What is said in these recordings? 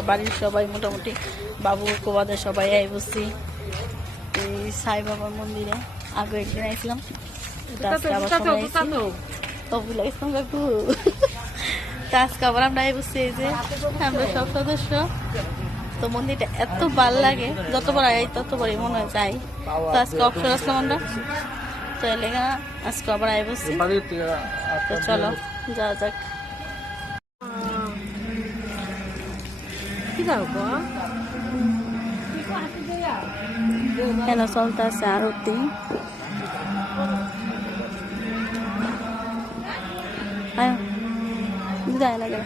আমরা বাড়ির সবাই মোটামুটি বাবু কোবাদের সবাই আই বসছি এই সাই বাবার মন্দিরে। আগে একদিন আইছিলাম, আবার ইসলাম কাকু আজকে আবার আমরা আই বসছি। এই যে আমরা সব সদস্য, তো মন্দিরটা এত ভাল লাগে, যতবার আই ততবারই মনে হয় যাই। তো আজকে অবসর আসলাম আমরা, তো এলাকা আজকে আবার আই বসছি। তো চলো যাওয়া যাক। কেন চলতেছে আরতি, যায় লাগে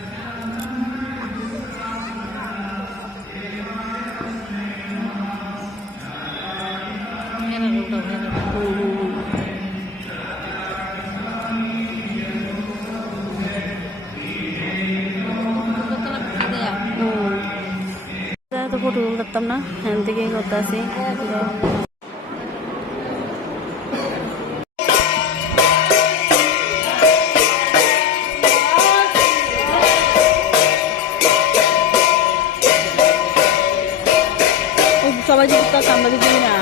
তো ফটো করতাম না, হ্যাঁ দিকেই করতে আছি। সবাই যদি তার সামনে দিবি না,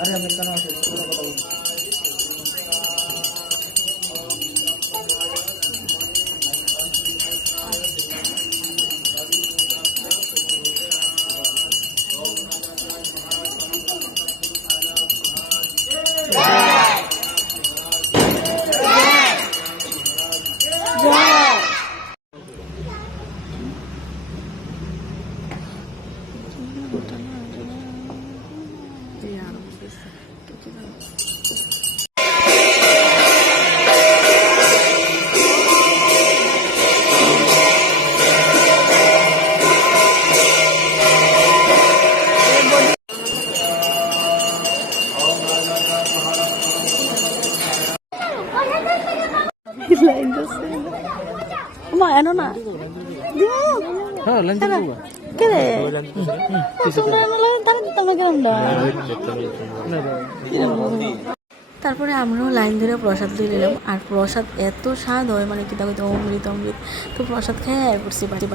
আরে আমি কেন আছে কথা বলছি। এনো না তারপরে আমরাও লাইন ধরে প্রসাদ দিয়ে নিলাম। আর প্রসাদ এত স্বাদ হয়, মানে কি তা অমৃত অমৃত। তো প্রসাদ খেয়ে পড়ছি বাড়ি।